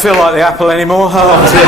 feel like the apple anymore. Oh, dear.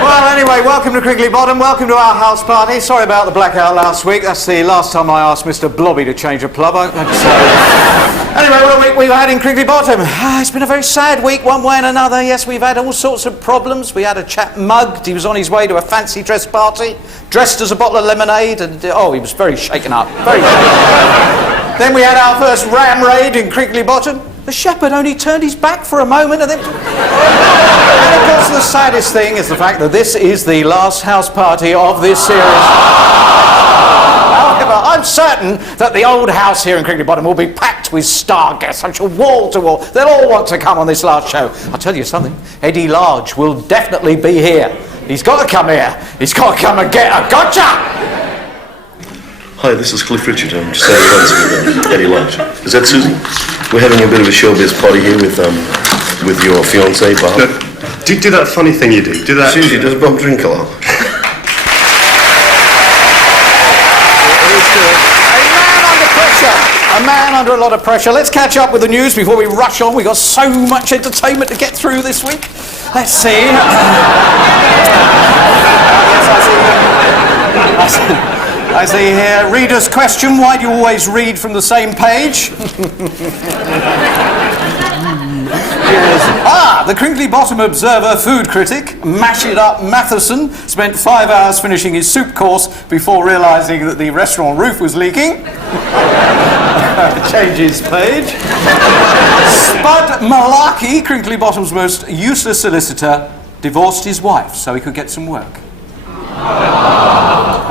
Well, anyway, welcome to Crinkly Bottom. Welcome to our house party. Sorry about the blackout last week. That's the last time I asked Mr. Blobby to change a plug. Anyway, what a week we've had in Crinkly Bottom. It's been a very sad week, one way and another. Yes, we've had all sorts of problems. We had a chap mugged. He was on his way to a fancy dress party, dressed as a bottle of lemonade, and he was very shaken up. Very shaken up. Then we had our first ram raid in Crinkly Bottom. The shepherd only turned his back for a moment and then... And of course the saddest thing is the fact that this is the last house party of this series. However, I'm certain that the old house here in Crinkly Bottom will be packed with star guests. I'm sure wall to wall. They'll all want to come on this last show. I'll tell you something. Eddie Large will definitely be here. He's got to come here. He's got to come and get a gotcha! Hi, this is Cliff Richard. I'm just saying once with Eddie Large. Is that Susan? We're having a bit of a showbiz party here with your fiancée, Bob. No, do that funny thing you do. Do that. Susie, does Bob drink a lot? A man under a lot of pressure. Let's catch up with the news before we rush on. We've got so much entertainment to get through this week. Let's see. I see here, reader's question, why do you always read from the same page? The Crinkly Bottom Observer food critic, Mash It Up Matheson, spent 5 hours finishing his soup course before realising that the restaurant roof was leaking. Changes page. Spud Malarkey, Crinkly Bottom's most useless solicitor, divorced his wife so he could get some work.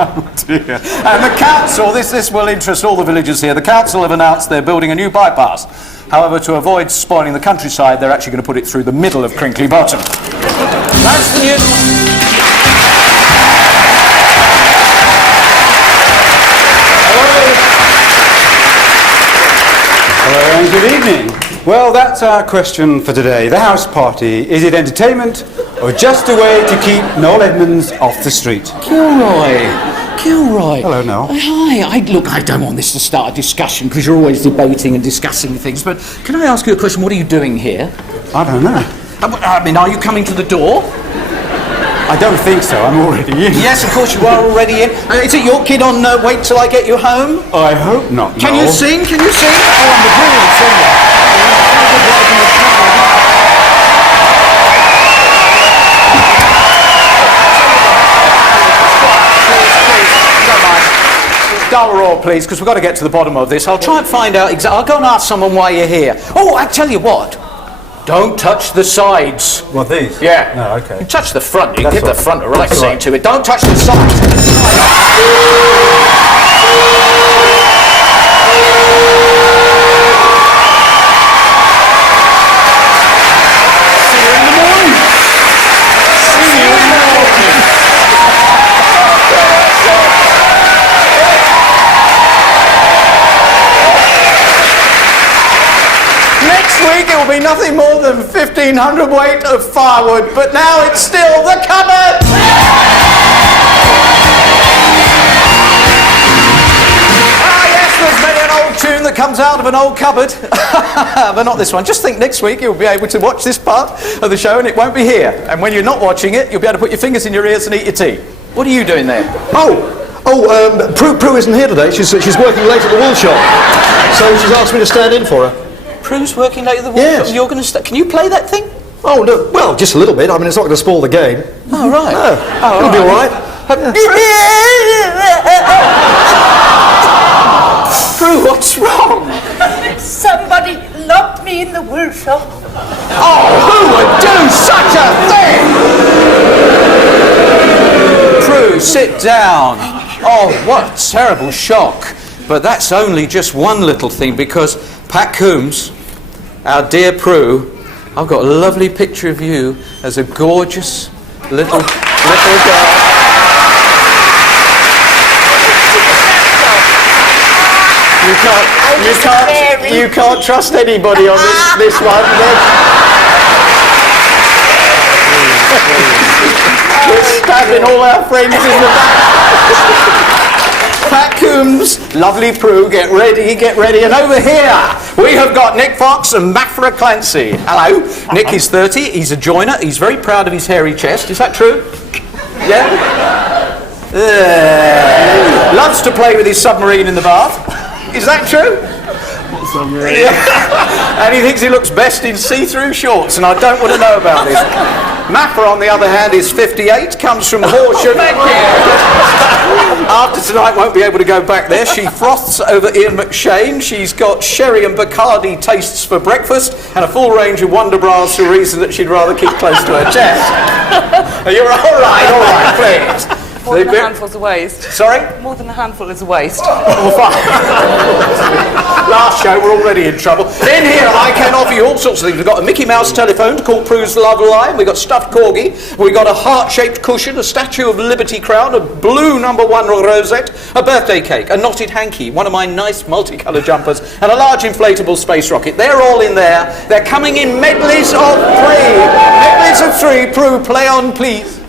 Oh dear. And the council, this will interest all the villagers here, the council have announced they're building a new bypass. However, to avoid spoiling the countryside, they're actually going to put it through the middle of Crinkly Bottom. That's the news. Hello and good evening. Well, that's our question for today. The house party. Is it entertainment or just a way to keep Noel Edmonds off the street? Gilroy. Hello, Noel. Hi. Look, I don't want this to start a discussion because you're always debating and discussing things, but can I ask you a question? What are you doing here? I don't know. I mean, are you coming to the door? I don't think so. I'm already in. Yes, of course you are already in. Is it your kid on Wait Till I Get You Home? I hope not, Can Noel. you sing? Can you sing? Oh, I'm the brilliant singer. Dull roar, please, because we've got to get to the bottom of this. I'll try and find out exactly. I'll go and ask someone why you're here. Oh, I tell you what. Don't touch the sides. What, these? Yeah. No, okay. You touch the front. You can give That's the front a right That's scene right. to it. Don't touch the sides. See you in the morning. See you in the morning. Next week it will be nothing more than 1,500 weight of firewood, but now it's still the cupboard! Yes, there's many an old tune that comes out of an old cupboard. But not this one. Just think next week you'll be able to watch this part of the show and it won't be here. And when you're not watching it, you'll be able to put your fingers in your ears and eat your tea. What are you doing there? Prue isn't here today. She's working late at the wool shop, so she's asked me to stand in for her. Prue's working late at the wall. Yes. You're going to Can you play that thing? Oh no, well, just a little bit. I mean, it's not going to spoil the game. Oh, right. No, it'll be all right. Prue, what's wrong? Somebody locked me in the wool shop. Oh, who would do such a thing? Prue, sit down. Oh, what a terrible shock. But that's only just one little thing, because Pat Coombs, our dear Prue, I've got a lovely picture of you as a gorgeous little girl. You can't trust anybody on this one. We're stabbing all our friends in the back. Pat Coombs, lovely Prue, get ready, and over here, We have got Nick Fox and Mafra Clancy. Hello. Nick is 30, he's a joiner, he's very proud of his hairy chest. Is that true? Yeah? Loves to play with his submarine in the bath. Is that true? What submarine? Yeah. And he thinks he looks best in see-through shorts, and I don't want to know about this. Mapper, on the other hand, is 58, comes from Horsham. Thank you. After tonight, won't be able to go back there. She froths over Ian McShane. She's got sherry and Bacardi tastes for breakfast, and a full range of Wonder Bras for a reason that she'd rather keep close to her chest. You're all right, please. More than a handful's a waste. Sorry? More than a handful is a waste. Oh, fine. Last show, we're already in trouble. In here, I can offer you all sorts of things. We've got a Mickey Mouse telephone to call Prue's Love Line. We've got stuffed corgi. We've got a heart-shaped cushion, a Statue of Liberty crown, a blue #1 rosette, a birthday cake, a knotted hanky, one of my nice multicoloured jumpers, and a large inflatable space rocket. They're all in there. They're coming in medleys of 3. Medleys of 3. Prue, play on, please.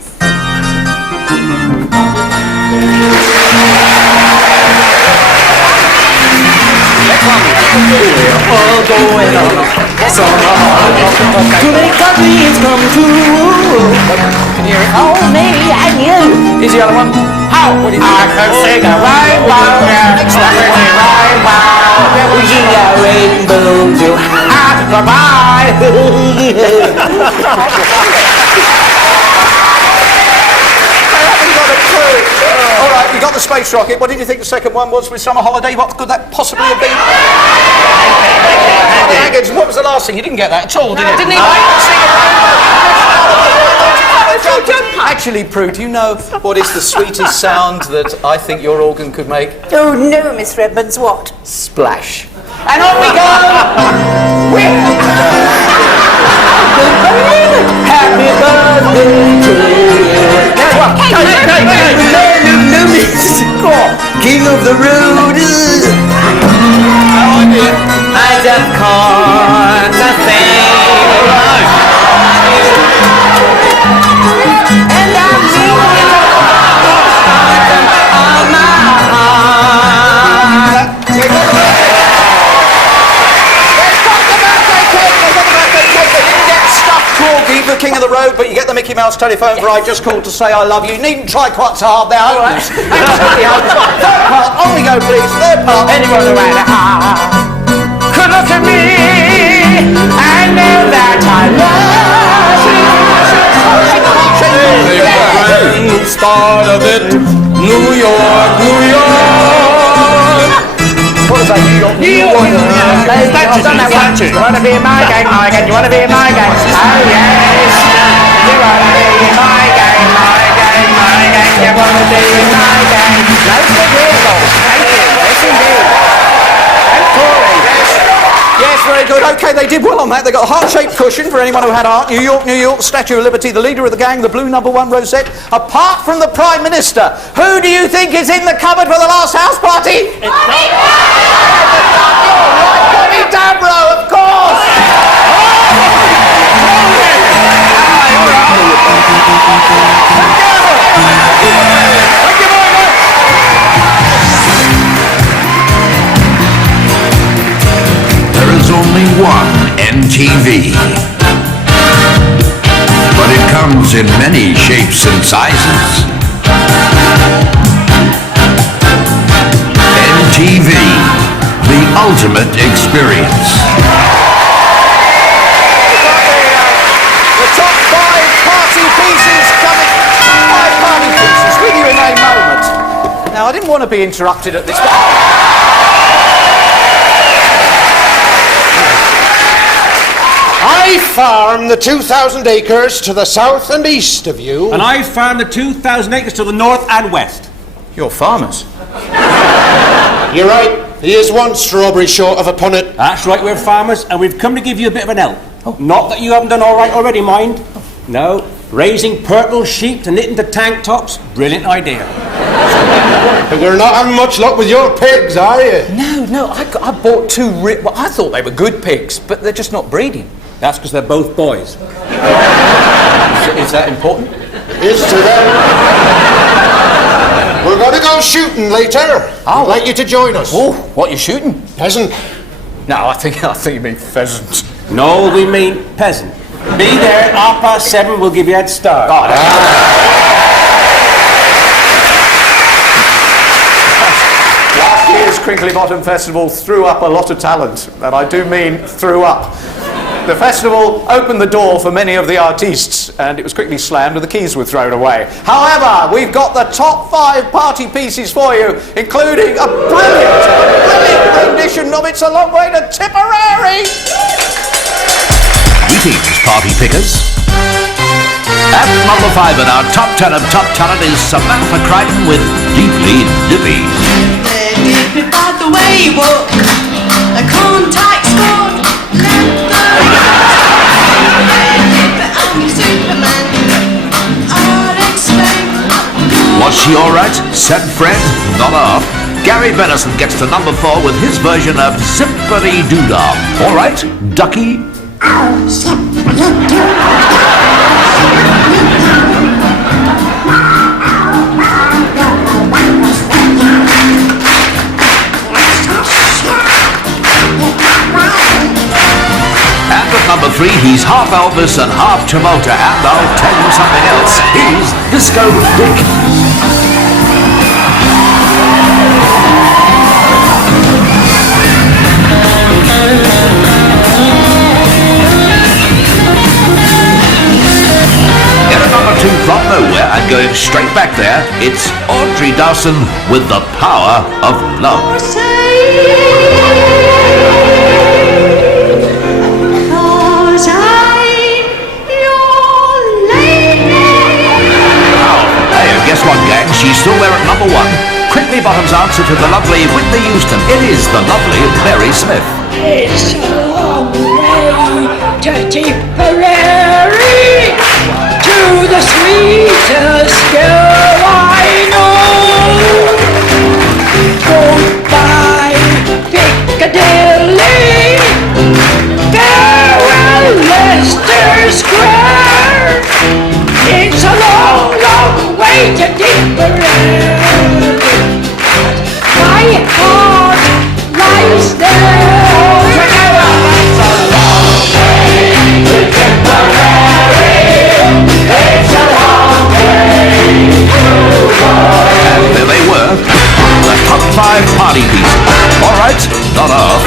All going on summer. To make our dreams come true. Can you hear it? Oh, me and you. Here's the other one. How? What do you think? I can sing a rainbow, rainbow. We sing a rainbow to bye. All right, you got the space rocket. What did you think the second one was with Summer Holiday? What could that possibly have been? What was the last thing? You didn't get that at all, did you? Didn't even Actually, Prue, do you know what is the sweetest sound that I think your organ could make? Oh no, Miss Redmonds, what? Splash. And on we go! Happy birthday to you. King of the road. I just can't and I'm singing on my heart. Corgi for King of the Road, but you get the Mickey Mouse telephone for I just called to say I love you. You needn't try quite so hard, they're hopeless. Absolutely hopeless. Third part, on we go please, third part. Anyone around the heart could look at me and know that I love you. The start of it, New York, New York. What is that, New York? New York. Statues. You wanna be my gang, my gang, you wanna be my gang. Oh yes. You wanna be my gang, my gang, my gang. You wanna be my gang. Nice to hear you. Thank you. Yes indeed. And Corey. Yes, very good. Okay, they did well on that. They got a heart-shaped cushion for anyone who had heart. New York, New York, Statue of Liberty, the leader of the gang, the blue #1 rosette. Apart from the Prime Minister, who do you think is in the cupboard for the last house party? Bobby Dabro, of course! Thank you very much. There is only one NTV, but it comes in many shapes and sizes. NTV, the ultimate experience. The top 5 party pieces coming. 5 party pieces with you in a moment. Now, I didn't want to be interrupted at this point. I farm the 2,000 acres to the south and east of you. And I farm the 2,000 acres to the north and west. You're farmers. You're right. He is one strawberry short of a punnet. That's right, we're farmers, and we've come to give you a bit of an help. Not that you haven't done all right already, mind. No, raising purple sheep to knit into tank tops, brilliant idea. But you're not having much luck with your pigs, are you? No, I bought 2 well, I thought they were good pigs, but they're just not breeding. That's because they're both boys. Is that important? It is to them. We're going to go shooting later. I'd like you to join us. Oh, what you shooting? Peasant. No, I think you mean pheasant. No, we mean peasant. Be there at 7:30, we'll give you a head start. Last year's Crinkly Bottom Festival threw up a lot of talent, and I do mean threw up. The festival opened the door for many of the artistes, and it was quickly slammed and the keys were thrown away. However, we've got the top 5 party pieces for you, including a brilliant rendition of It's a Long Way to Tipperary. Greetings, party pickers. At number 5 in our top 10 of top talent is Samantha Crichton with Deeply Dippy. By the way you walk, a contact scored. Was she alright? Said Fred. Not off. Gary Benison gets to number 4 with his version of Zippity Doodah. Alright, Ducky. And at number 3, he's half Elvis and half Travolta, and I'll tell you something else, he's Disco Dick. In at number 2 from nowhere and going straight back there, it's Audrey Dawson with The Power of Love. Guess what, gang? She's still there at number 1. Crinkly Bottom's answer to the lovely Whitney Houston. It is the lovely Mary Smith. It's a long way to Tipperary, to the sweetest girl I know. Goodbye, Piccadilly, farewell, Leicester Square. It's a long, long way to Tipperary. My heart lies there. It's a long way to Tipperary. It's a long way to go. And there they were, the top 5 party pieces. All right, not off.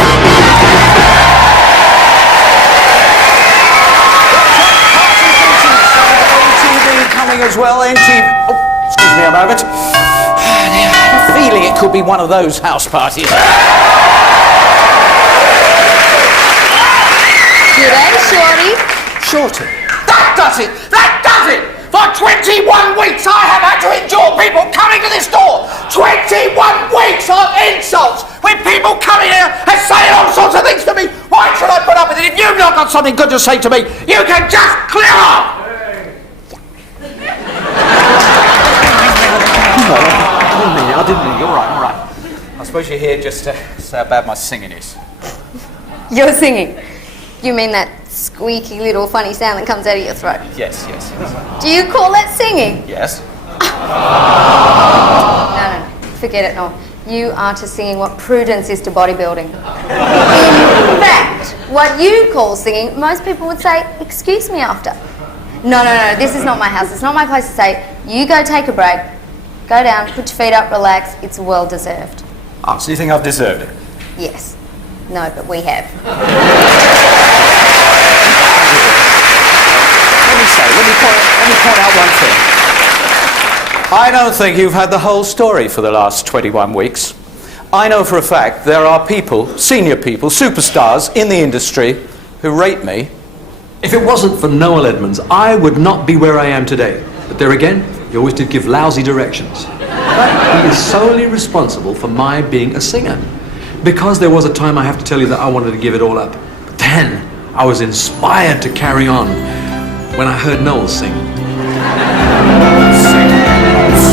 As well, NTV. Oh, excuse me a moment. I have a feeling it could be one of those house parties. G'day, Shorty. Shorty. That does it! That does it! For 21 weeks I have had to endure people coming to this door! 21 weeks of insults! With people coming here and saying all sorts of things to me! Why should I put up with it? If you've not got something good to say to me, you can just clear off! I didn't mean it. All right. I suppose you're here just to say how bad my singing is. You're singing? You mean that squeaky little funny sound that comes out of your throat? Yes. Do you call that singing? Yes. No. Forget it, Noel. You are to singing what Prudence is to bodybuilding. In fact, what you call singing, most people would say, excuse me after. No, this is not my house. It's not my place to say, you go take a break, go down, put your feet up, relax. It's well deserved. Oh, so you think I've deserved it? Yes. No, but we have. Let me point out one thing. I don't think you've had the whole story for the last 21 weeks. I know for a fact there are people, senior people, superstars in the industry who rate me. If it wasn't for Noel Edmonds, I would not be where I am today. But there again, he always did give lousy directions. But he is solely responsible for my being a singer. Because there was a time, I have to tell you, that I wanted to give it all up. But then, I was inspired to carry on when I heard Noel sing.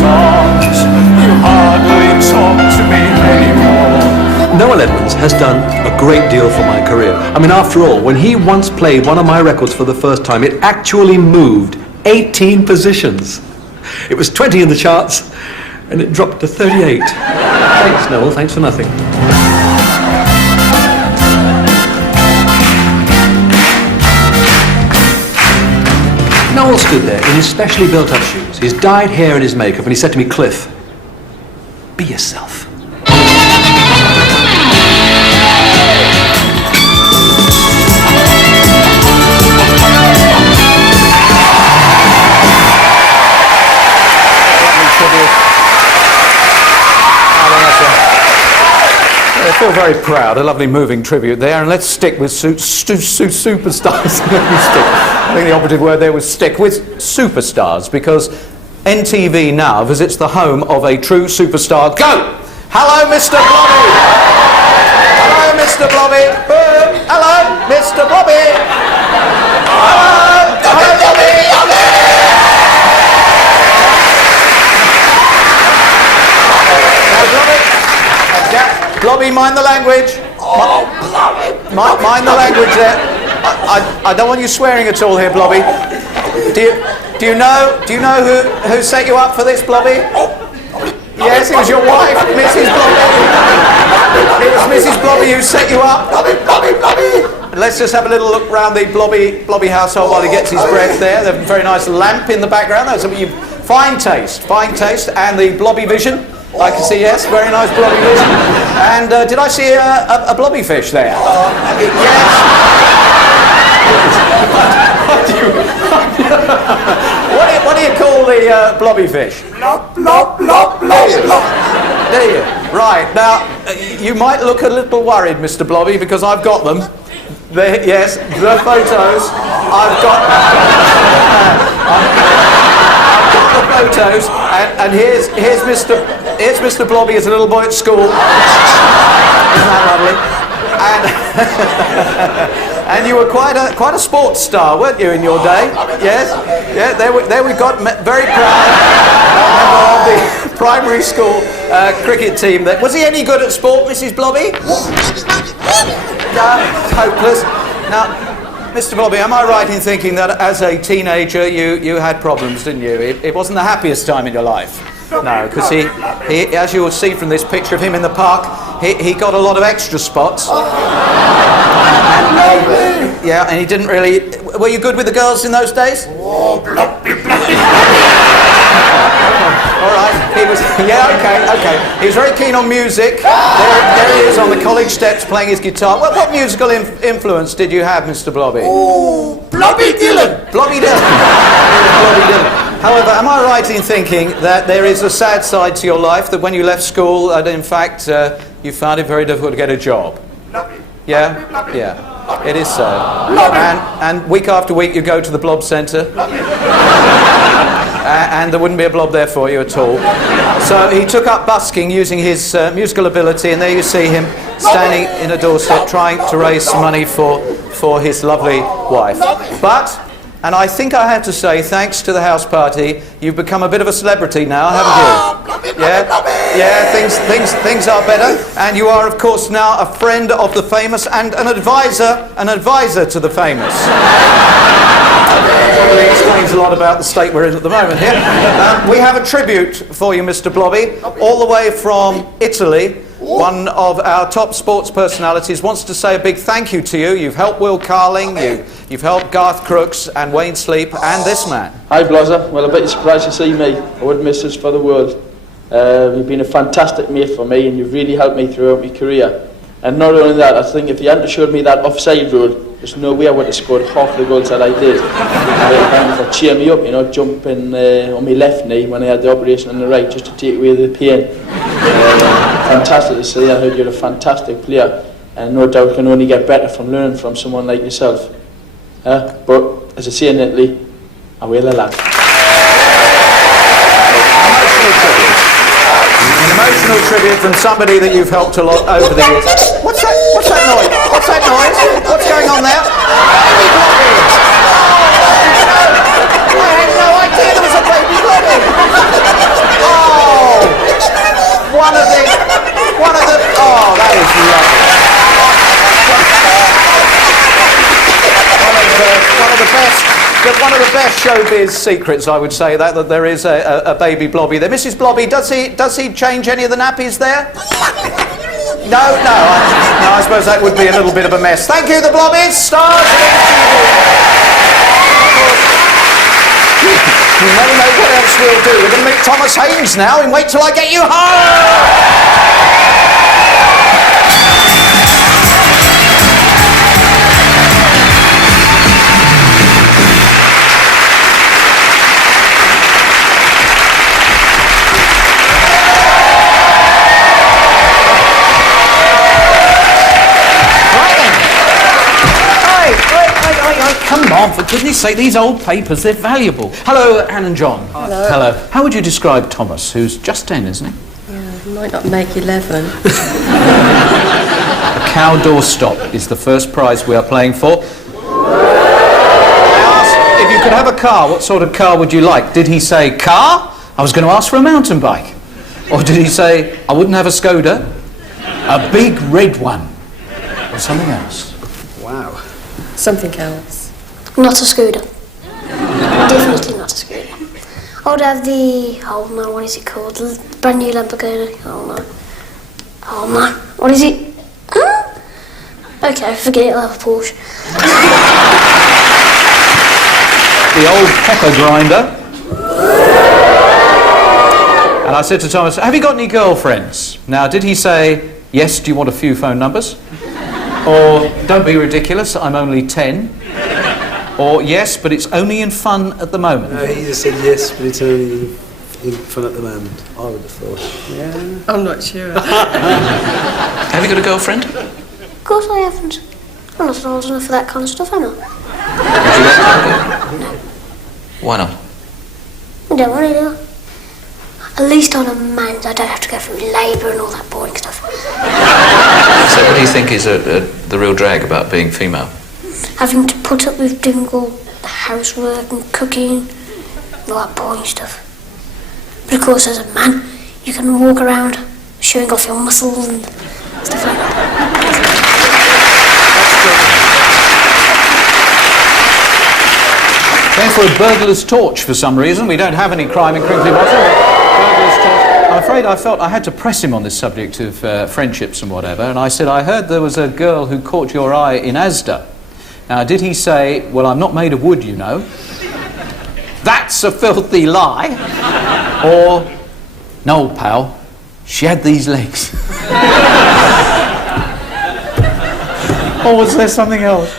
Songs, you hardly talk to me anymore. Noel Edmonds has done a great deal for my career. I mean, after all, when he once played one of my records for the first time, it actually moved 18 positions. It was 20 in the charts, and it dropped to 38. Thanks, Noel. Thanks for nothing. Noel stood there in his specially built-up shoes, his dyed hair and his makeup, and he said to me, Cliff, be yourself. I feel very proud. A lovely moving tribute there. And let's stick with superstars. I think the operative word there was stick with superstars, because NTV now visits the home of a true superstar. Go! Hello, Mr. Blobby! Hello, Mr. Blobby! Hello, Mr. Blobby! Hello! Hello, Blobby! Blobby, mind the language. Mind the language there. I don't want you swearing at all here, Blobby. Do you know who set you up for this, Blobby? Yes, it was your wife, Mrs. Blobby. It was Mrs. Blobby who set you up. Blobby. Let's just have a little look round the Blobby household while he gets his breath there. There's a very nice lamp in the background. That's fine taste, and the Blobby vision. I can see, yes, very nice Blobby vision. And did I see a blobby fish there? Yes. What do you call the blobby fish? Blob. There you. Right, now, you might look a little worried, Mr. Blobby, because I've got them. Yes, the photos. I've got the photos, and here's Mr. Blobby as a little boy at school. Isn't that lovely? And you were quite a sports star, weren't you, in your day? Yes. Yeah. There we got very proud member of the primary school cricket team. Was he any good at sport, Mrs. Blobby? No, hopeless. Now, Mr. Blobby, am I right in thinking that as a teenager you had problems, didn't you? It wasn't the happiest time in your life. No, because he, as you will see from this picture of him in the park, he got a lot of extra spots. Yeah, and he didn't really... Were you good with the girls in those days? All right, he was... Yeah, okay. He was very keen on music. There he is on the college steps playing his guitar. What musical influence did you have, Mr. Blobby? Oh, Blobby Dylan. Blobby Dylan. However, am I right in thinking that there is a sad side to your life, that when you left school, that in fact you found it very difficult to get a job? Yeah? Yeah. It is so. And week after week you go to the Blob Centre. And there wouldn't be a blob there for you at all. So he took up busking using his musical ability, and there you see him standing in a doorstep trying to raise some money for his lovely wife. But, and I think I have to say, thanks to the house party, you've become a bit of a celebrity now, haven't you? Yeah, things are better, and you are of course now a friend of the famous and an advisor to the famous. Probably explains a lot about the state we're in at the moment here. We have a tribute for you, Mr. Blobby, all the way from Italy. One of our top sports personalities wants to say a big thank you to you. You've helped Will Carling, you've helped Garth Crooks and Wayne Sleep, and this man. Hi, Blazzer. Well, I bet you're surprised to see me. I wouldn't miss this for the world. You've been a fantastic mate for me, and you've really helped me throughout my career. And not only that, I think if you hadn't showed me that offside rule, there's no way I would have scored half the goals that I did. And for cheer me up, jumping on my left knee when I had the operation on the right, just to take away the pain. Fantastic to see. I heard you're a fantastic player, and no doubt can only get better from learning from someone like yourself. But as I say in Italy, I will allow. An emotional tribute from somebody that you've helped a lot over the years. What's that noise? What's that noise? What's going on there? Baby Blobby! I had no idea there was a baby Blobby! Oh! One of the... Oh, that is lovely. One of the best showbiz secrets, I would say, that there is a baby Blobby there. Mrs. Blobby, does he change any of the nappies there? No, I suppose that would be a little bit of a mess. Thank you, the Blobbies, stars of NTV. You never know what else we'll do. We're going to meet Thomas Haynes now in Wait Till I Get You Home! Come on, for goodness sake, these old papers, they're valuable. Hello, Anne and John. Hello. Hello. How would you describe Thomas, who's just 10, isn't he? Yeah, he might not make 11. A cow door stop is the first prize we are playing for. I asked if you could have a car, what sort of car would you like? Did he say car? I was going to ask for a mountain bike. Or did he say, I wouldn't have a Skoda, a big red one, or something else? Wow. Something else. Not a scooter. Definitely not a scooter. I would have the, oh no, what is it called? The brand new Lamborghini. Oh no. Oh no. What is it? Huh? Okay, forget it, I'll have a Porsche. The old pepper grinder. And I said to Thomas, have you got any girlfriends? Now, did he say, yes, do you want a few phone numbers? Or, don't be ridiculous, I'm only 10. Or, yes, but it's only in fun at the moment. No, he just said yes, but it's only in fun at the moment, I would have thought. Yeah. I'm not sure. Have you got a girlfriend? Of course I haven't. I'm not old enough for that kind of stuff, am I? No. Why not? I don't want to do it. At least on a man's, I don't have to go through labour and all that boring stuff. So what do you think is the real drag about being female? Having to put up with doing all the housework and cooking and all that boring stuff. But of course, as a man, you can walk around showing off your muscles and stuff like that. Going for a burglar's torch for some reason. We don't have any crime in Crinkly Bottom. Burglar's torch. I'm afraid I felt I had to press him on this subject of friendships and whatever, and I said, I heard there was a girl who caught your eye in Asda. Now, did he say, well, I'm not made of wood, you know? That's a filthy lie. Or, no, pal, she had these legs. Or was there something else?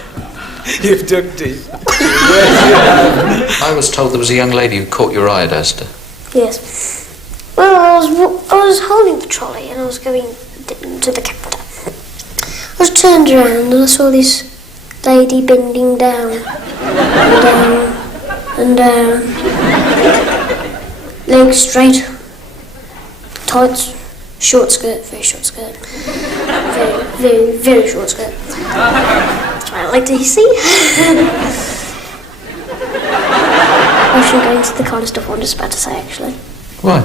You've dug deep. I was told there was a young lady who caught your eye at Asda. Yes. Well, I was holding the trolley and I was going to the counter. I was turned around and I saw this lady bending down and down and down. Legs straight, tights, short skirt, very short skirt. Very, very, very short skirt. That's what I like to see. I shouldn't go into the kind of stuff I'm just about to say, actually. Why?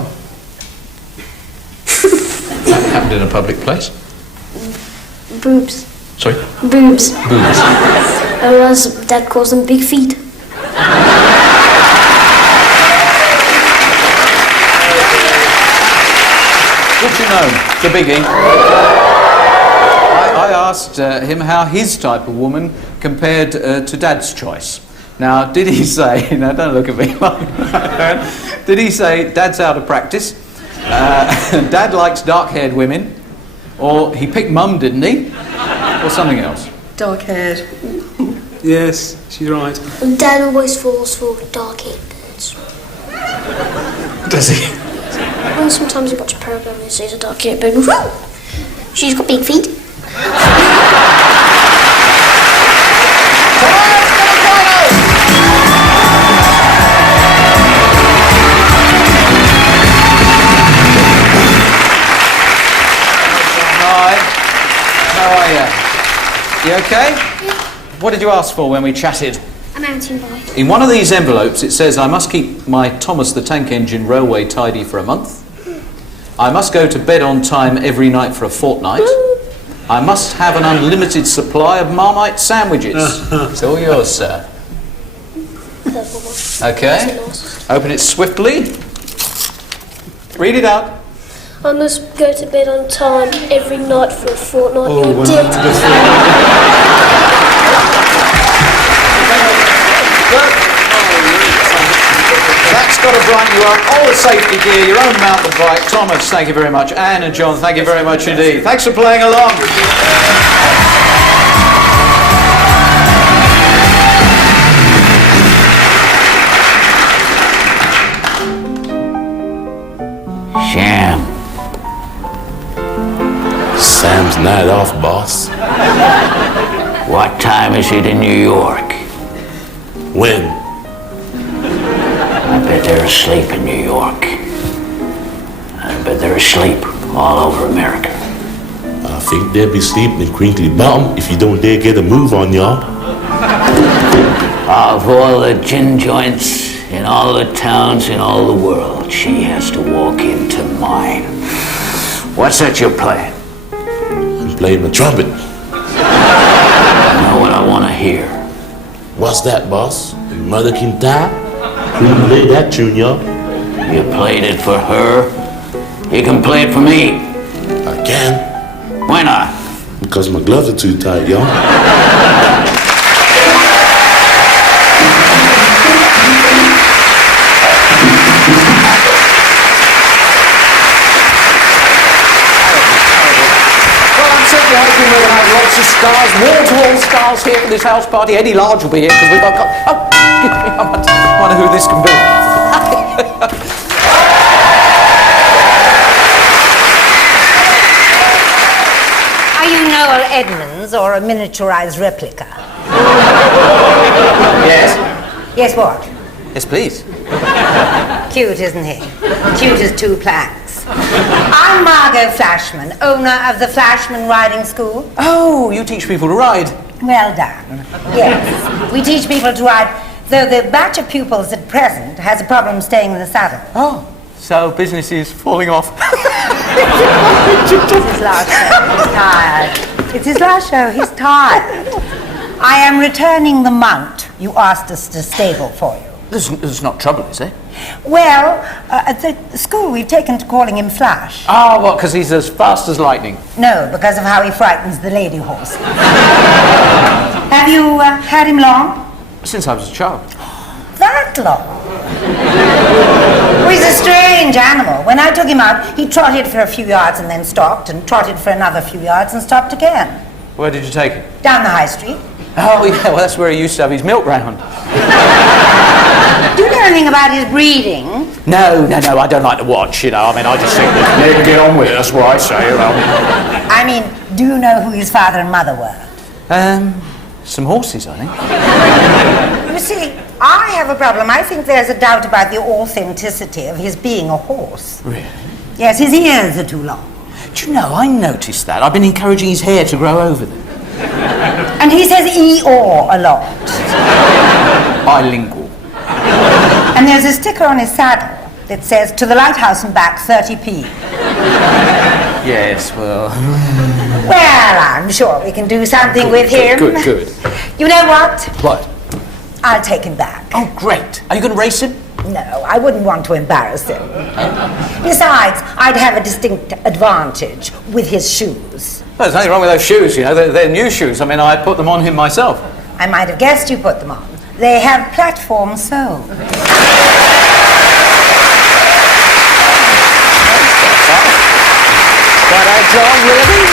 That happened in a public place? Boobs. Sorry? Boobs. Boobs. Or as Dad calls them, big feet. What you know, the biggie? I asked him how his type of woman compared to Dad's choice. Now, did he say, now don't look at me like that, did he say Dad's out of practice, Dad likes dark-haired women, or he picked Mum, didn't he, or something else? Dark-haired. Yes, she's right. And Dad always falls for dark-haired birds. Does he? And sometimes you watch a programme and sees a dark-haired bird. Woo! She's got big feet. How are you? You okay? Yeah. What did you ask for when we chatted? A mountain bike. In one of these envelopes it says I must keep my Thomas the Tank Engine railway tidy for a month. I must go to bed on time every night for a fortnight. I must have an unlimited supply of Marmite sandwiches. It's all yours, sir. Okay. Open it swiftly. Read it out. I must go to bed on time every night for a fortnight. Oh, You're dead. That's got to brighten you up. All the safety gear, your own mountain bike. Thomas, thank you very much. Anne and John, thank you very much indeed. Thanks for playing along. Sham. Sam's night off, boss. What time is it in New York? When? I bet they're asleep in New York. I bet they're asleep all over America. I think they'll be sleeping in Crinkly Bottom if you don't dare get a move on, y'all. Of all the gin joints in all the towns in all the world, she has to walk into mine. What's that you're playing? I'm playing the trumpet. I know what I want to hear. What's that, boss? Mother can die? Couldn't play that tune, y'all. You played it for her. You can play it for me. I can. Why not? Because my gloves are too tight, y'all. Hoping we're going to have lots of stars, wall-to-wall stars here for this house party. Eddie Large will be here because we've got... Oh, excuse me, I wonder who this can be. Are you Noel Edmonds or a miniaturized replica? Yes? Yes, what? Yes, please. Cute, isn't he? Cute as two planks. I'm Margot Flashman, owner of the Flashman Riding School. Oh, you teach people to ride. Well done. Yes, we teach people to ride, though the batch of pupils at present has a problem staying in the saddle. Oh, so business is falling off. It's his last show. He's tired. It's his last show. He's tired. I am returning the mount you asked us to stable for you. There's not trouble, is there? Well, at the school we've taken to calling him Flash. Oh, what, because he's as fast as lightning? No, because of how he frightens the lady horse. Have you had him long? Since I was a child. That long? Well, he's a strange animal. When I took him out, he trotted for a few yards and then stopped, and trotted for another few yards and stopped again. Where did you take him? Down the high street. Oh, yeah, well, that's where he used to have his milk round. Do you know anything about his breeding? No, I don't like to watch, you know. I mean, I just think that they can get on with it, that's what I say, you know. I mean, do you know who his father and mother were? Some horses, I think. You see, I have a problem. I think there's a doubt about the authenticity of his being a horse. Really? Yes, his ears are too long. Do you know, I noticed that. I've been encouraging his hair to grow over them. And he says "ee-aw" a lot. Bilingual. And there's a sticker on his saddle that says, "To the lighthouse and back, 30p." Yes, well... Well, I'm sure we can do something with him. Good. You know what? What? I'll take him back. Oh, great. Are you going to race him? No, I wouldn't want to embarrass him. Besides, I'd have a distinct advantage with his shoes. Well, there's nothing wrong with those shoes, you know. They're new shoes. I mean, I put them on him myself. I might have guessed you put them on. They have platform soles. Right, John, really?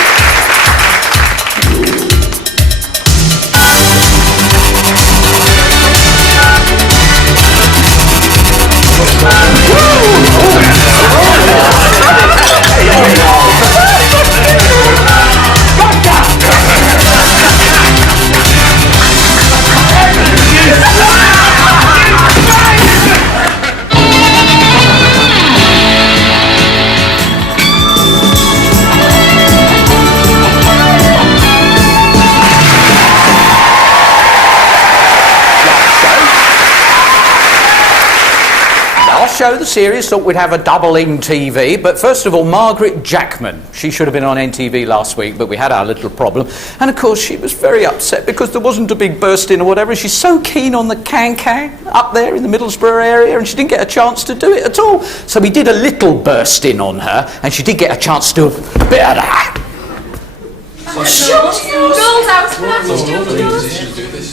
Show, the series, thought we'd have a double in TV, but first of all, Margaret Jackman. She should have been on NTV last week, but we had our little problem. And of course, she was very upset because there wasn't a big burst in or whatever. She's so keen on the can-can up there in the Middlesbrough area, and she didn't get a chance to do it at all. So we did a little burst in on her, and she did get a chance to do a bit of that. Noel House,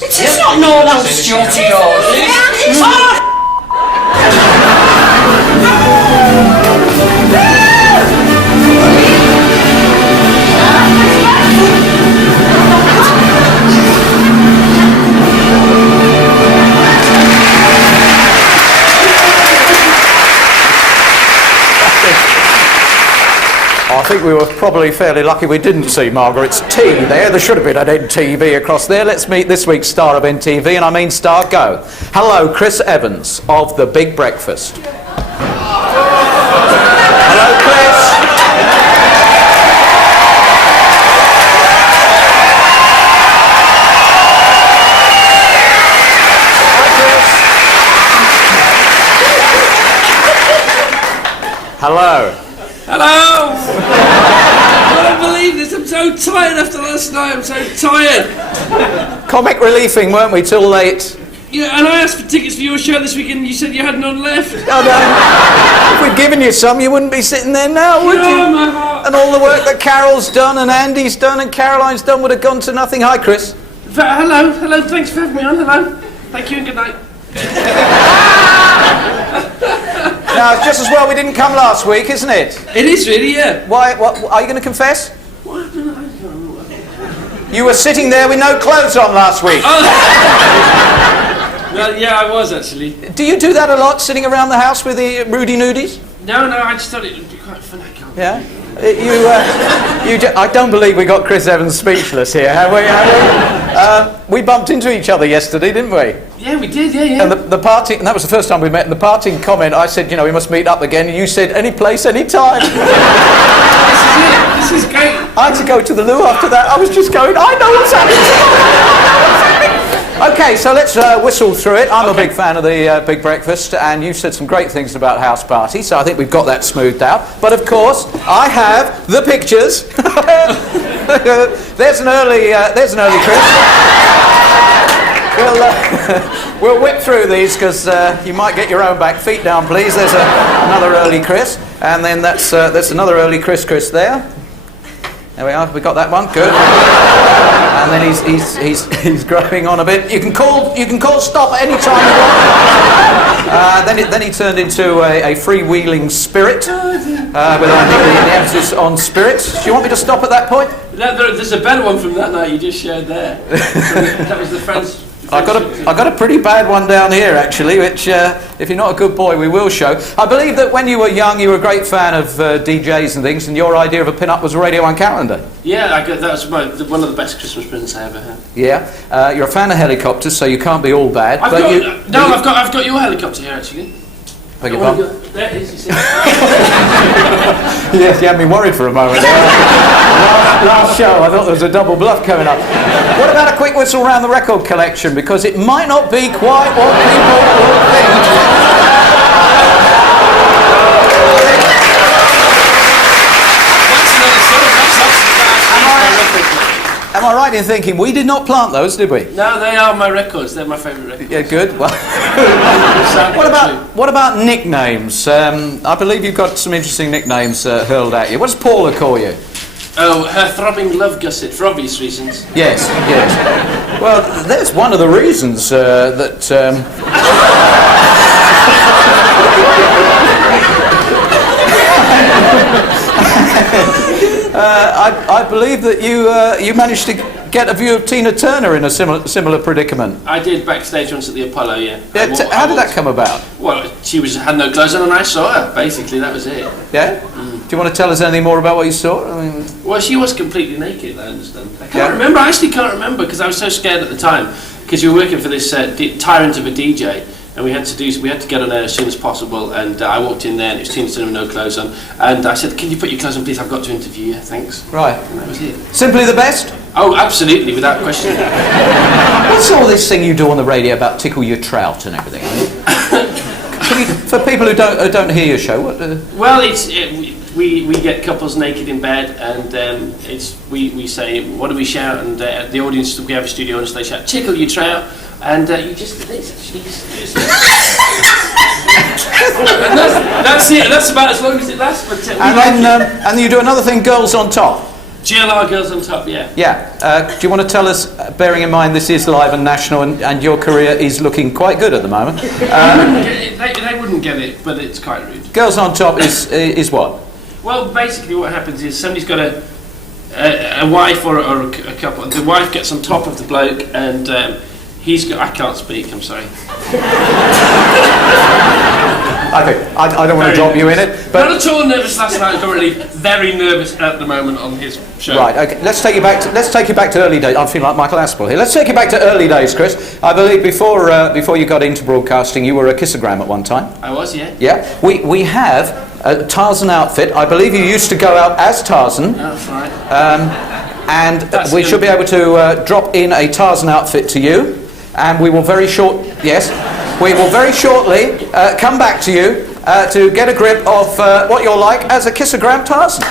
It is not Noel House, Stuarty Dawes. think we were probably fairly lucky we didn't see Margaret's tea there. There should have been an NTV across there. Let's meet this week's star of NTV, and I mean star go. Hello, Chris Evans of The Big Breakfast. Hello, Chris. Hello. Hello! I don't believe this. I'm so tired after last night. I'm so tired. Comic reliefing, weren't we, till late? Yeah, and I asked for tickets for your show this weekend and you said you had none left. Oh, no. If we'd given you some, you wouldn't be sitting there now, would you? Oh, my heart. And all the work that Carol's done and Andy's done and Caroline's done would have gone to nothing. Hi, Chris. Hello. Thanks for having me on. Hello. Thank you and good night. Now, it's just as well we didn't come last week, isn't it? It is really, yeah. Why? What? Are you going to confess? You were sitting there with no clothes on last week. Oh. Well, yeah, I was actually. Do you do that a lot, sitting around the house with the Rudy Nudies? No, I just thought it would be quite fun. Yeah? I don't believe we got Chris Evans speechless here, have we? We bumped into each other yesterday, didn't we? Yeah, we did, yeah. And the parting, and that was the first time we met, and the parting comment, I said, we must meet up again, and you said, any place, any time. This is great. I had to go to the loo after that. I was just going, I know what's happening. Okay, so let's whistle through it. I'm a big fan of the Big Breakfast, and you've said some great things about House Party, so I think we've got that smoothed out. But of course, I have the pictures. There's an early Chris. We'll whip through these because you might get your own back. Feet down, please. There's another early Chris, and then that's another early Chris there. There we are. We got that one. Good. And then he's growing on a bit. You can call stop any time you want. Then he turned into a freewheeling spirit with the emphasis on spirit. Do you want me to stop at that point? There's a better one from that night you just shared there. That was the Friends. I got a pretty bad one down here actually, which if you're not a good boy, we will show. I believe that when you were young, you were a great fan of DJs and things, and your idea of a pin-up was a Radio 1 calendar. Yeah, that was one of the best Christmas presents I ever had. Yeah, you're a fan of helicopters, so you can't be all bad. I've got your helicopter here actually. Beg your pardon? There it is. You see. Yes, you had me worried for a moment. Last show, I thought there was a double bluff coming up. What about a quick whistle around the record collection? Because it might not be quite what people will think. Am I right in thinking we did not plant those, did we? No, they are my records. They're my favourite records. Yeah, good. Well, what about nicknames? I believe you've got some interesting nicknames hurled at you. What does Paula call you? Oh, her throbbing love gusset, for obvious reasons. Yes. Well, there's one of the reasons that... I believe that you managed to get a view of Tina Turner in a similar predicament. I did backstage once at the Apollo, yeah. How did that come about? Well, she had no clothes on and I saw her, basically, that was it. Yeah? Do you want to tell us anything more about what you saw? Well, she was completely naked, I understand. I actually can't remember, because I was so scared at the time, because we were working for this tyrant of a DJ, and we had to get on there as soon as possible, and I walked in there and it was Tina Turner with no clothes on, and I said, can you put your clothes on please, I've got to interview you, thanks. Right. And that was it. Simply the best? Oh, absolutely, without question. What's all this thing you do on the radio about tickle your trout and everything? For people who don't hear your show, what? Well, we get couples naked in bed, and we say, what do we shout? And the audience, we have a studio audience, they shout, tickle your trout, and you just do this actually. And that's it. That's about as long as it lasts. But and then you do another thing, girls on top. GLR Girls on Top, yeah. Yeah. Do you want to tell us, bearing in mind this is live and national, and your career is looking quite good at the moment? They wouldn't get it, but it's quite rude. Girls on Top is what? Well, basically what happens is somebody's got a wife or a couple. The wife gets on top of the bloke, and he's got... I can't speak, I'm sorry. I don't want to drop you in it. But Not at all nervous last night. Currently very nervous at the moment on his show. right, okay. Let's take you back to early days. I'm feeling like Michael Aspel here. Let's take you back to early days, Chris. I believe before you got into broadcasting, you were a kissogram at one time. I was, yeah. Yeah. We have a Tarzan outfit. I believe you used to go out as Tarzan. That's right. And we should be able to drop in a Tarzan outfit to you, and we will very shortly come back to you to get a grip of what you're like as a kissogram Tarzan.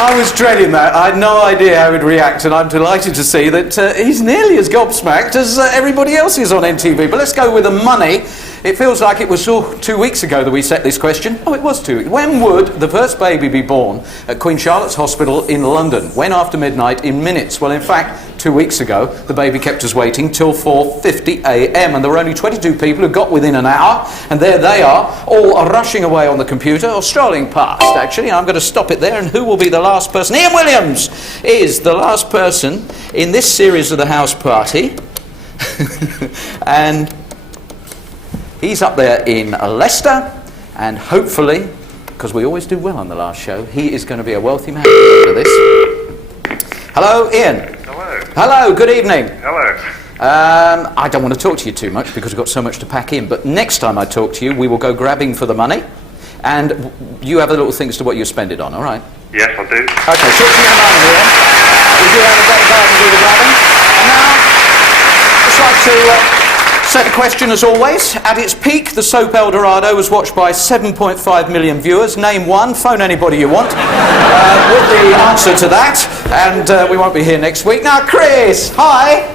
I was dreading that. I had no idea how he'd react, and I'm delighted to see that he's nearly as gobsmacked as everybody else is on NTV. But let's go with the money. It feels like it was 2 weeks ago that we set this question. Oh, it was 2 weeks. When would the first baby be born at Queen Charlotte's Hospital in London? When after midnight? In minutes. Well, in fact, 2 weeks ago, the baby kept us waiting till 4:50 a.m. and there were only 22 people who got within an hour, and there they are, all rushing away on the computer, or strolling past, actually. I'm going to stop it there, and who will be the last person? Ian Williams is the last person in this series of the house party. And he's up there in Leicester, and hopefully, because we always do well on the last show, he is going to be a wealthy man after this. Hello, Ian. Hello. Hello, good evening. Hello. I don't want to talk to you too much because we've got so much to pack in, but next time I talk to you, we will go grabbing for the money, and you have a little thing as to what you spend it on, all right? Yes, I do. Okay, talk to you in a moment, Ian. We do have a great guy to do the grabbing. And now, just like to set a question as always. At its peak, the soap El Dorado was watched by 7.5 million viewers. Name one, phone anybody you want, with the answer to that. And we won't be here next week. Now, Chris, hi.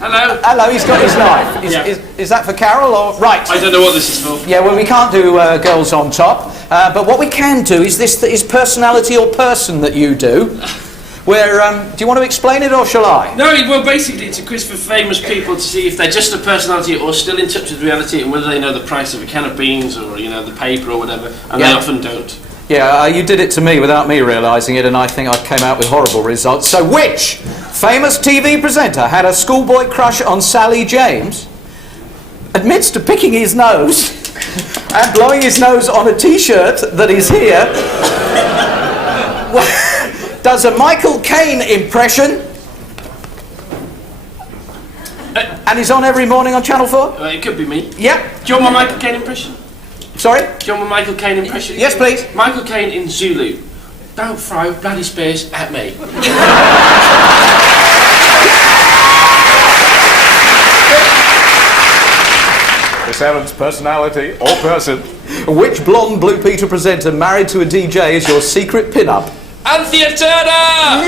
Hello. Hello, he's got his knife. Is that for Carol or... Right. I don't know what this is for. Yeah, well, we can't do girls on top. But what we can do is this is personality or person that you do. Where, do you want to explain it or shall I? No, well, basically it's a quiz for famous people to see if they're just a personality or still in touch with reality, and whether they know the price of a can of beans or, you know, the paper or whatever, and they often don't. Yeah, you did it to me without me realising it, and I think I came out with horrible results. So which famous TV presenter had a schoolboy crush on Sally James, admits to picking his nose and blowing his nose on a T-shirt that is here, does a Michael Caine impression, and is on every morning on Channel 4? It could be me. Yep. Do you want my Michael Caine impression? Sorry? Do you want my Michael Caine impression? Yes, please. Michael Caine in Zulu. Don't throw bloody spears at me. Chris Evans, personality or person. Which blonde Blue Peter presenter married to a DJ is your secret pin-up? Anthea Turner!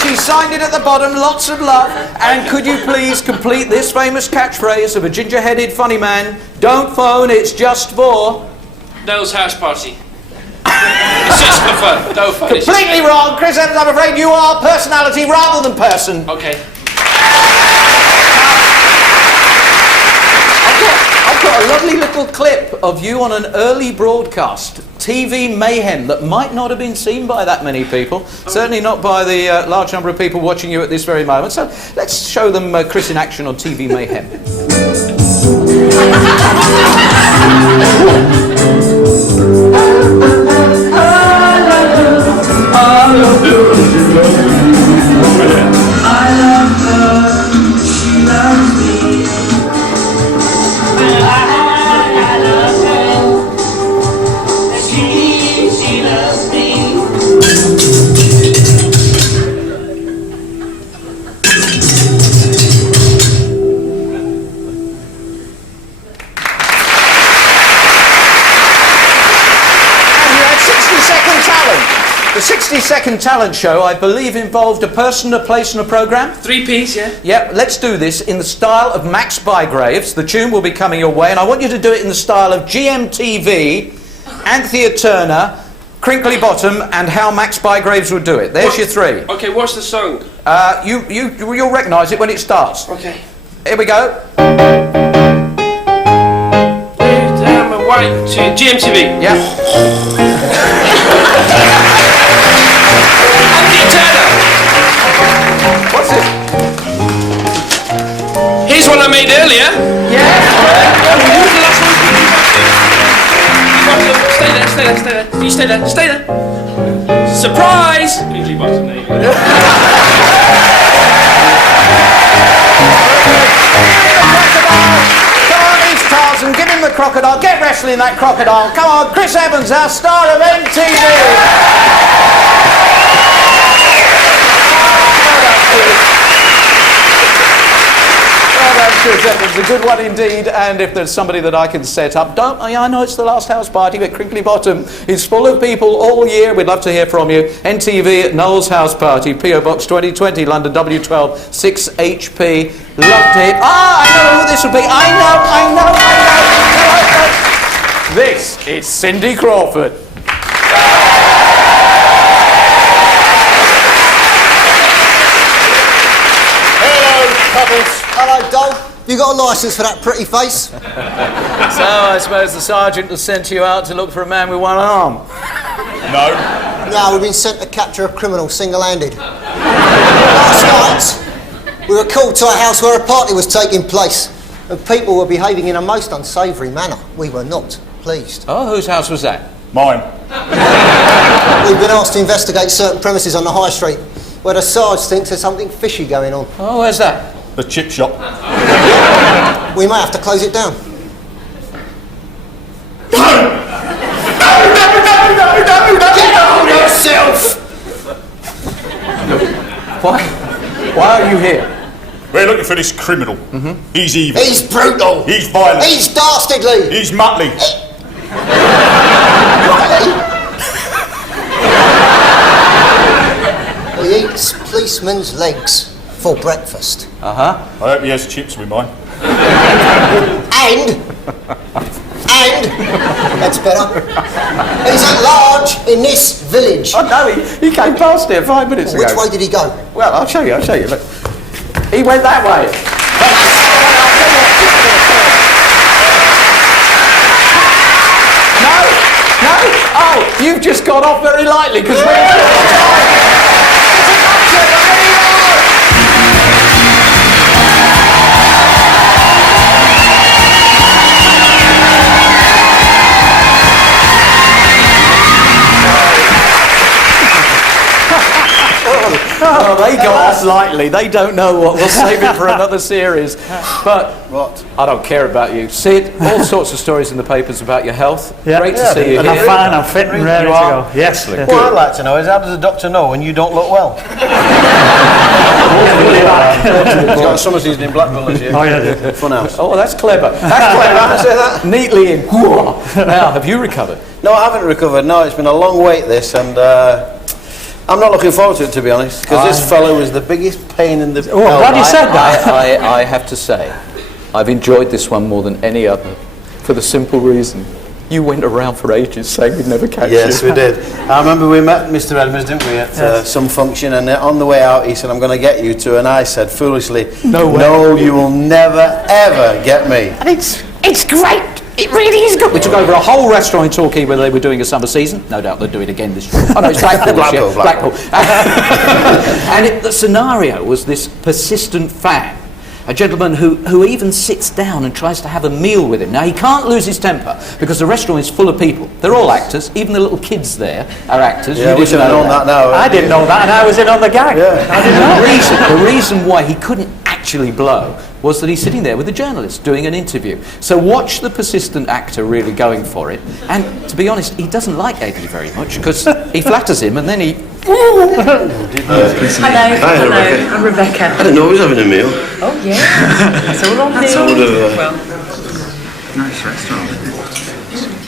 She signed it at the bottom, lots of love. And could you please complete this famous catchphrase of a ginger-headed funny man? Don't phone, it's just for... Noel's house party. It's just for fun. Don't phone. Completely wrong, Chris Evans. I'm afraid you are personality rather than person. Okay. I've got a lovely little clip of you on an early broadcast, TV mayhem, that might not have been seen by that many people, certainly not by the large number of people watching you at this very moment. So let's show them Chris in action on TV mayhem. The 60-second talent show, I believe, involved a person, a place and a programme? 3 Ps, yeah? Yep, let's do this in the style of Max Bygraves. The tune will be coming your way, and I want you to do it in the style of GMTV, Anthea Turner, Crinkly Bottom, and how Max Bygraves would do it. There's your three. Okay, what's the song? You'll recognise it when it starts. Okay. Here we go. White to GMTV. Yeah. Andy Turner. What's it? Here's one I made earlier. Yeah. Who's the last one? Stay there, stay there, stay there. You stay there, stay there. Surprise! Crinkly Bottom, there you go. Tarzan, give him the crocodile. Get wrestling that crocodile. Come on, Chris Evans, our star of NTV. Well done, Chris Evans. A good one indeed. And if there's somebody that I can set up, I know it's the last house party, but Crinkly Bottom is full of people all year. We'd love to hear from you. NTV at Noel's House Party, PO Box 2020, London W12 6HP. Loved it. I know who this will be. I know. This is Cindy Crawford. Hello, Puddles. Hello, doll. You got a licence for that pretty face? So I suppose the sergeant has sent you out to look for a man with one arm. No, we've been sent to capture a criminal single-handed. Last night, we were called to a house where a party was taking place, and people were behaving in a most unsavoury manner. We were not pleased. Oh, whose house was that? Mine. We've been asked to investigate certain premises on the high street, where the Sarge thinks there's something fishy going on. Oh, where's that? The chip shop. We may have to close it down. No! Get on yourself! Why are you here? We're looking for this criminal. He's evil. He's brutal. He's violent. He's dastardly. He's mutley. He eats policemen's legs for breakfast. I hope he has chips with mine. And that's better. He's at large in this village. Oh no, he came past here 5 minutes ago. Which way did he go? Well, I'll show you. Look. He went that way. No. Oh, you've just got off very lightly because Oh, they got off lightly. They don't know what. We'll save it for another series. But what? I don't care about you. Sid, all sorts of stories in the papers about your health. Yeah. Great to see you And here. I'm fine, I'm fit and ready to go. Yes. Excellent. What I'd like to know is how does the doctor know when you don't look well? He's got a summer season in Blackpool this year. Oh, yeah. Fun house. Oh, that's clever. That's clever. Say that neatly in. Now, have you recovered? No, I haven't recovered. No, it's been a long wait, this, and I'm not looking forward to it, to be honest, because this fellow is the biggest pain in the... Oh, I'm glad you said that. I have to say, I've enjoyed this one more than any other, for the simple reason you went around for ages saying we'd never catch you. Yes, we did. I remember we met Mr. Edmonds, didn't we, at some function, and on the way out he said, I'm going to get you to, and I said, foolishly, no, you will never, ever get me. And it's great. It really is good. We took over a whole restaurant in Torquay where they were doing a summer season. No doubt they'll do it again this year. Oh no, it's Blackpool. Blackpool. And the scenario was this persistent fan. A gentleman who even sits down and tries to have a meal with him. Now, he can't lose his temper because the restaurant is full of people. They're all actors. Even the little kids there are actors. Yeah, we should have known that now. I didn't know that, and I was in on the gag. Yeah. I didn't know. The reason why he couldn't actually blow was that he's sitting there with a journalist doing an interview. So watch the persistent actor really going for it. And to be honest, he doesn't like Adley very much because he flatters him and then he... Hello, I'm Rebecca. I didn't know he was having a meal. Oh, yeah. That's all on That's me. all Well, nice restaurant.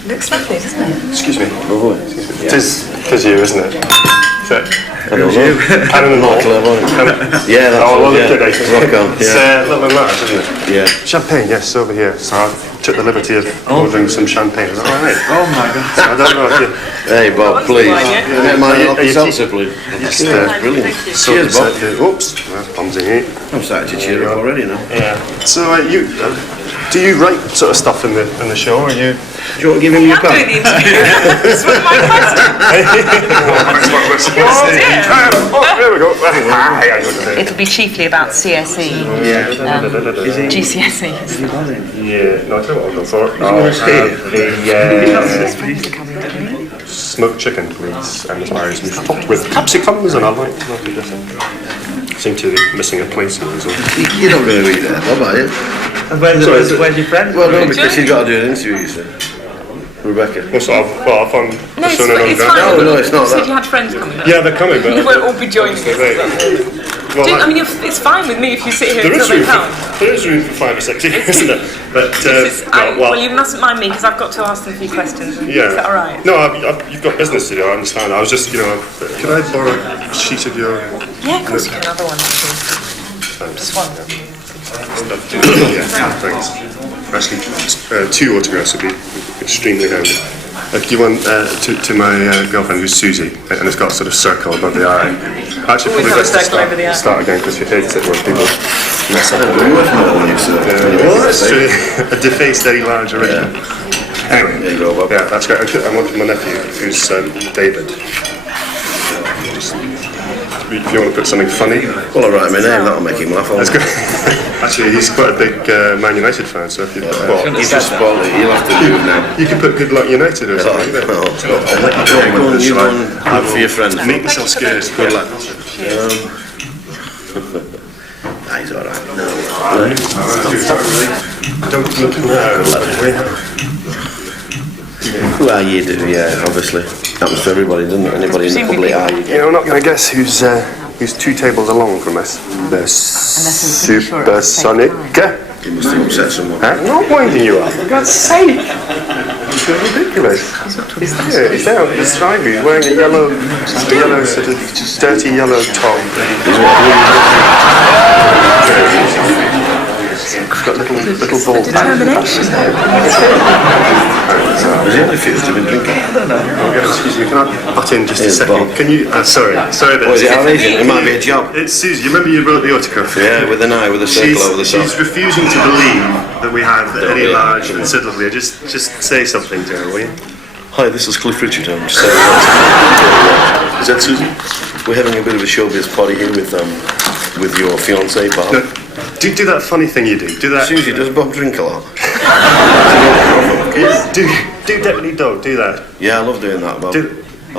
looks lovely, doesn't it? Excuse me. It is because you, isn't it? Hello, you. Cannon and all. Yeah, that's all. Yeah. Liquidators. Rock on. It's a little bit nice, isn't it? Yeah. Champagne, yes, over here. So I took the liberty of ordering some champagne. Is that all right? Oh my God. So I don't know if you... Hey, Bob, please. Get my Are you seltzer, please. Yes, Brilliant. So Cheers, Bob. oops, that's bombs in here. I'm starting to cheer up already now. Yeah. So you Do you write sort of stuff in the show, or you? Do you want to give him your pen? I'm doing the interview. This was my question. There we go. It'll be chiefly about CSE. GCSE. Yeah, no, I tell you what I'll go for. The smoked chicken, please, and asparagus topped with capsicums, and I like this. Seem to be missing a place in as well. You're not going to eat that, are you? And where's your friend? Well, no, because you've got to do an interview, you see. Rebecca. Well, I found No, it's fine. No, it's not You said that. you had friends coming. Yeah, they're coming, but... You won't all be joining us. Well, I mean, it's fine with me if you sit here until they come. There is room for 5 or 6, isn't there? But, well, you mustn't mind me because I've got to ask them a few questions. Yeah. Is that all right? No, you've got business to do, I understand. I was just, can I borrow a sheet of your... Yeah, of course you can. Another one. Thanks. Just one. Yeah, thanks. Actually, 2 autographs would be extremely handy. Give one to my girlfriend, who's Susie, and it's got a sort of circle above the eye. Actually, Always have a circle over the eye. Start again, because she hates it when people mess up. Well, that's true. A defaced, very large original. Anyway, there you go, Bob. Yeah, that's great. I want my nephew, who's David. If you want to put something funny. Well, I'll write my name, that'll make him laugh. That's good. Actually, he's quite a big Man United fan, so if you you just spoil it, you'll have to do it now. You can put Good Luck United or something. Go on for your friend. Make yourself scared. Good luck. He's alright. Don't look now. Who are you, do? Yeah, obviously. Happens to everybody, doesn't it? Anybody in the public eye. I'm not going to guess who's 2 tables along from us. The Supersonic. You must have upset someone. I'm not winding you up, for God's sake. It's ridiculous. He's there beside me. He's wearing a yellow sort of dirty yellow top. He's got little ball. Determination. Has he refused to be drinking? Excuse me, can I butt in just a second? Can you... sorry. What is it, our agent? It might be a job. It's Susie. You remember you wrote the autograph? Yeah, with an eye, with a circle over the top. She's refusing to believe that we have any large and Sidley. Just say something to her, will you? Hi, this is Cliff Richard. I'm just saying. Is that Susie? We're having a bit of a showbiz party here with your fiancée, Bob. No, do that funny thing you do. Do that. Susie, does Bob drink a lot? do Deputy Dog, do that. Yeah, I love doing that, Bob. I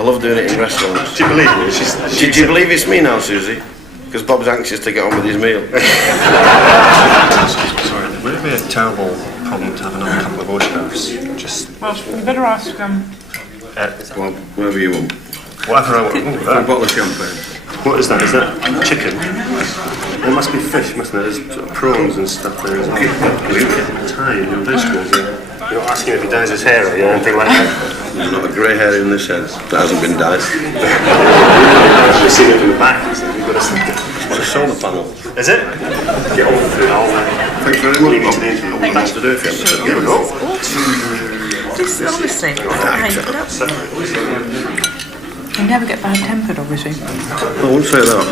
love doing it in restaurants. Do you believe me? Do you believe it's me now, Susie? Because Bob's anxious to get on with his meal. Excuse me, sorry. Would it be a terrible problem to have another couple of autographs? Well, you better ask Well, whatever you want. Whatever I want. A bottle of champagne. What is that? Is that chicken? There must be fish, mustn't there? There's sort of prawns and stuff there as well. Thai and your vegetables. You're not asking if he dyes his hair or anything like that? There's not a grey hair in this head that hasn't been dyed. You've seen it from the back. You've got a solar panel. Is it? Get on with it all. Thanks very much. Thanks to do if you have to. Here we go. This, honestly, you never get bad-tempered, obviously. I wouldn't say that.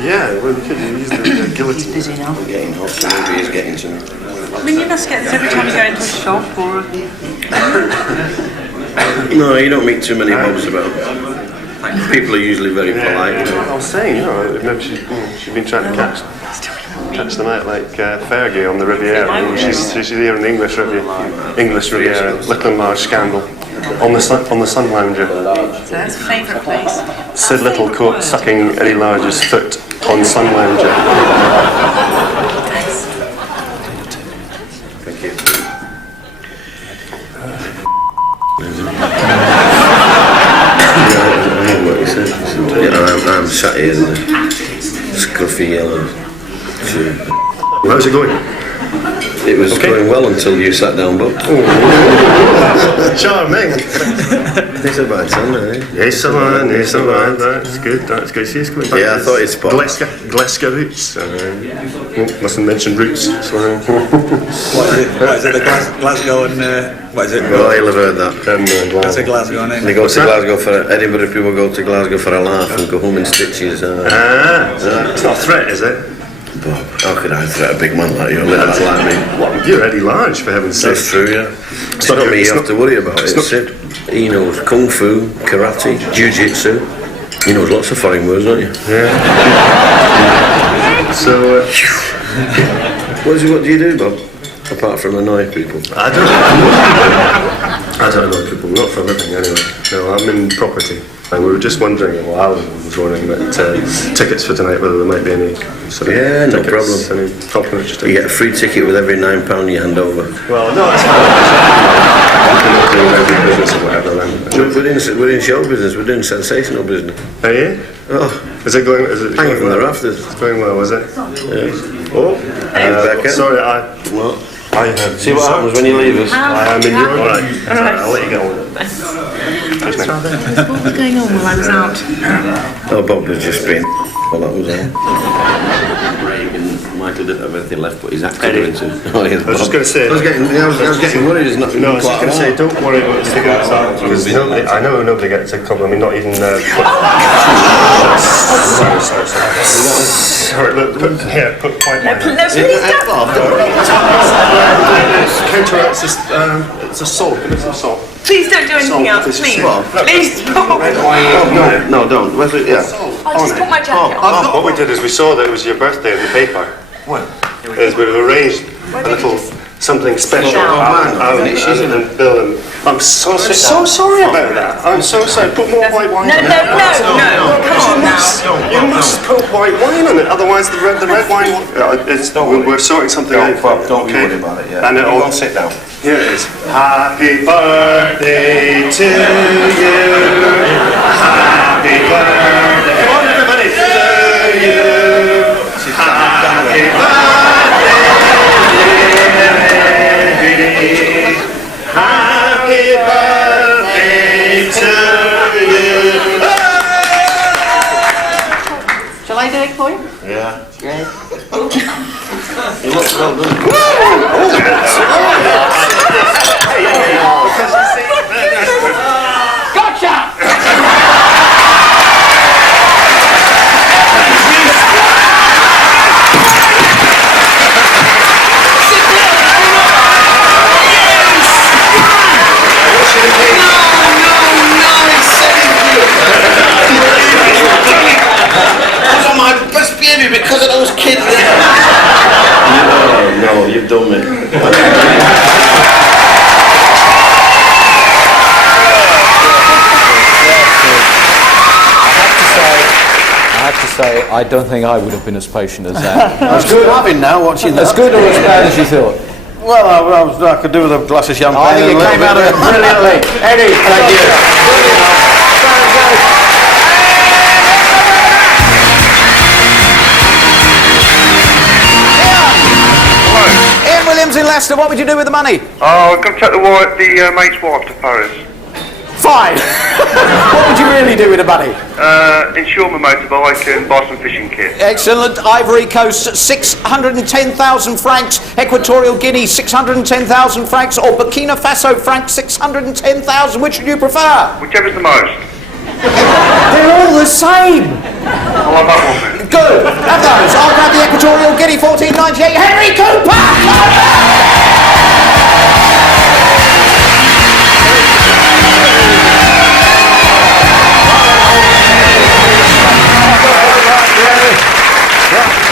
Yeah, well, you could use the guillotine. He's busy now. I'm getting hot, so maybe he's getting to me. I mean, you must get this every time you go into a shop or... No, you don't meet too many Bobs about. People are usually very polite. I was saying, maybe she's been trying to catch them out like Fergie on the Riviera. She's here in the English Riviera, Little and Large Scandal, on the Sun Lounger. So that's a favourite place. Sid Little caught sucking Eddie Large's foot on Sun Lounger. Thanks. Thank you. I'm sat here in the scruffy yellow. How's it going? It was going well until you sat down, Bob. Charming. It's a bad son, eh? Yes, man. That's good. See, it's coming back. Yeah, I thought it's Bob. Glasgow roots. Mustn't mention roots. So. What is it? The Glasgow and what is it? Well, you'll have heard that. That's a Glasgow name. They go to Glasgow for Edinburgh. People go to Glasgow for a laugh and go home in stitches. It's not a threat, is it? Bob, how could I threat a big man like you, a little man like me? What? You're Eddie Large, for heaven's sake. That's true, yeah. It's not me you have to worry about. It's Sid. He knows kung fu, karate, jiu-jitsu. He knows lots of foreign words, don't you? Yeah. So, what do you do, Bob? Apart from annoy people? I don't know people, not for a living anyway. No, I'm in property. And we were just wondering, well, Alan was wondering about tickets for tonight, whether there might be any sort of no tickets, problem. Any complimentary tickets. You get a free ticket with every £9 you hand over. Well, no, it's fine. Doing business or whatever then. We're in show business, we're doing sensational business. Are you? Oh. Is it going well? Hanging from the rafters. It's going well, is it? Yeah. Oh, sorry, What? I have See what happens when you leave us? I am in your... Alright, I'll let you go. What was going on while I was out? Oh, Bob was just being well, that was all. Michael didn't have anything left, but he's actually going to. Oh, yes, I was just going to say... I was getting worried. It's not no, I was just going to say, don't worry about the cigarettes out, because I know nobody gets a compliment, not even... Sorry. Sorry, look, put point one. No, please don't. Counteracts this, it's a salt, give it some salt. Please don't do anything else, please. Please don't. No, don't. Where's it? Yeah. I'll just put my jacket on. What we did is we saw that it was your birthday in the paper. What? Is we've arranged a little something special. Alan and Bill and I'm so sorry about that. I'm so sorry. Put more white wine on it. No. Come on now. You must put white wine on it, otherwise the red wine. We're sorting something out. Don't worry about it. Yeah. And it'll go sit down. Here it is. Happy birthday to you. Happy birthday. Come on, everybody. To you. Happy birthday, baby. Happy birthday to you. Shall I do it for you? Yeah. You look well done. Gotcha! Because of those kids. No, you've done me. I have to say, I don't think I would have been as patient as that. That's good having now, watching that. As good or as bad as you thought? Well, I could do with a glass of champagne. I think you came out of it brilliantly. Eddie, thank you. Ian Williams in Leicester, what would you do with the money? Oh, I'm going to take the mate's wife to Paris. Fine. What would you really do with the money? Insure my motorbike and buy some fishing kit. Excellent. Ivory Coast, 610,000 francs. Equatorial Guinea, 610,000 francs. Or Burkina Faso, francs 610,000. Which would you prefer? Whichever's the most. They're all the same. I'll have that one then. Good. Have those. I'll grab the Equatorial Guinea, 1498. Henry Cooper!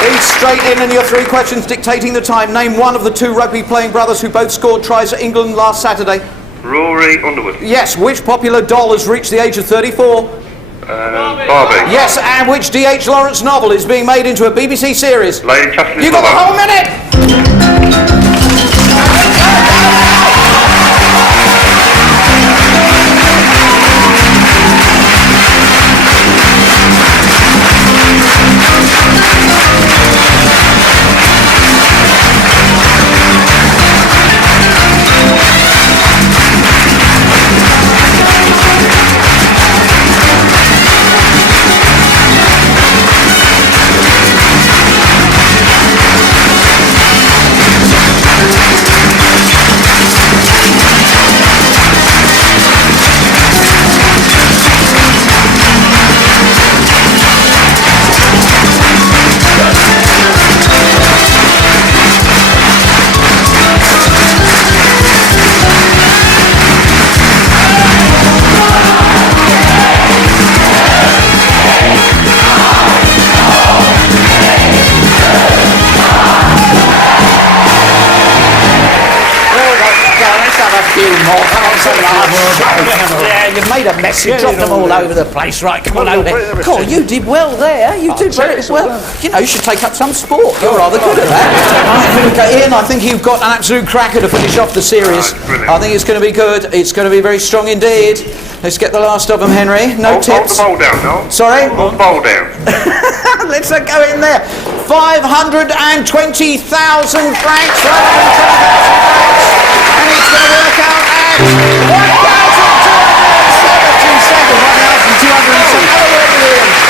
Each straight in and your 3 questions dictating the time. Name one of the 2 rugby-playing brothers who both scored tries at England last Saturday. Rory Underwood. Yes. Which popular doll has reached the age of 34? Barbie. Yes. And which D.H. Lawrence novel is being made into a BBC series? Lady Chatham. You've got the whole minute! few more. Yeah, you've made a mess. You dropped them all over the place. Right, come on over there. Cool, you did well there. You did very well. You know, you should take up some sport. You're rather good at that. Right, okay, Ian, I think you've got an absolute cracker to finish off the series. I think it's going to be good. It's going to be very strong indeed. Let's get the last of them, Henry. No tips. Hold the bowl down, no? Sorry? Hold the bowl down. Let's go in there. 520,000 francs. And it's going to work out at 1,270.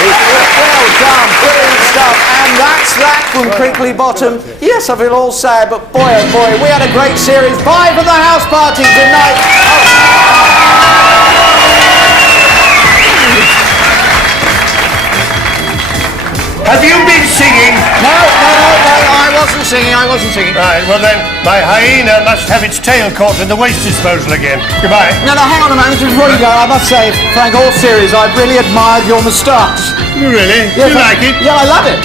Well done, brilliant stuff. And that's that from Crinkly Bottom. Yes, I feel all sad, but boy oh boy, we had a great series. Bye from the house party. Good night. Have you been singing? No, I wasn't singing. Right, well then, my hyena must have its tail caught in the waste disposal again. Goodbye. No, hang on a moment before you go. I must say, Frank, all series, I've really admired your moustache. You really? Yes, Do you like it? Yeah, I love it.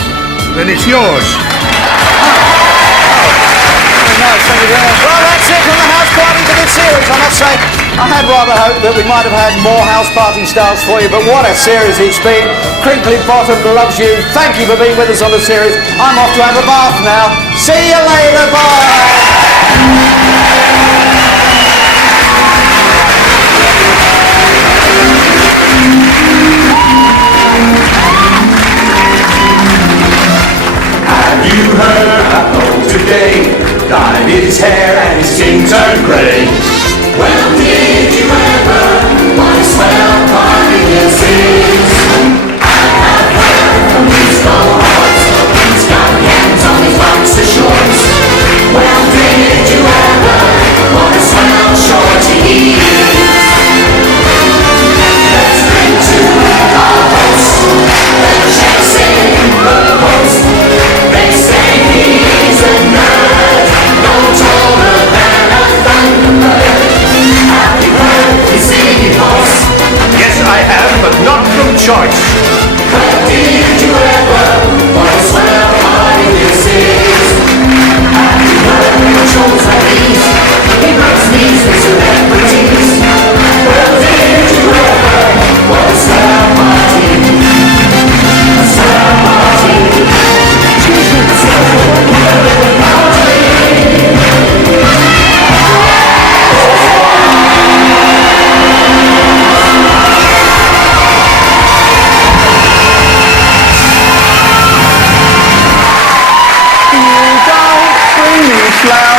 Then it's yours. Well, that's it from the house party for this series. I must say, I had rather hoped that we might have had more house party stars for you, but what a series it's been. Crinkly Bottom loves you. Thank you for being with us on the series. I'm off to have a bath now. See you later. Bye. Have you heard about today? Dyed his hair and his skin turned grey. Well, did you ever want to swell party this is? I have heard from these cohorts, he's got hands on his boxer shorts. Well, did you ever want to swell shorties? Let's drink to our host, the chasing the host. They say he's a nerd, no taller than a thunderbird. Have you heard his singing voice? Yes, I have, but not from choice. Well, did you ever want to swell party this is? Have you heard the shows like these? He breaks knees with celebrities. Well, did you ever want to swell party? A swell party. You don't bring me flowers.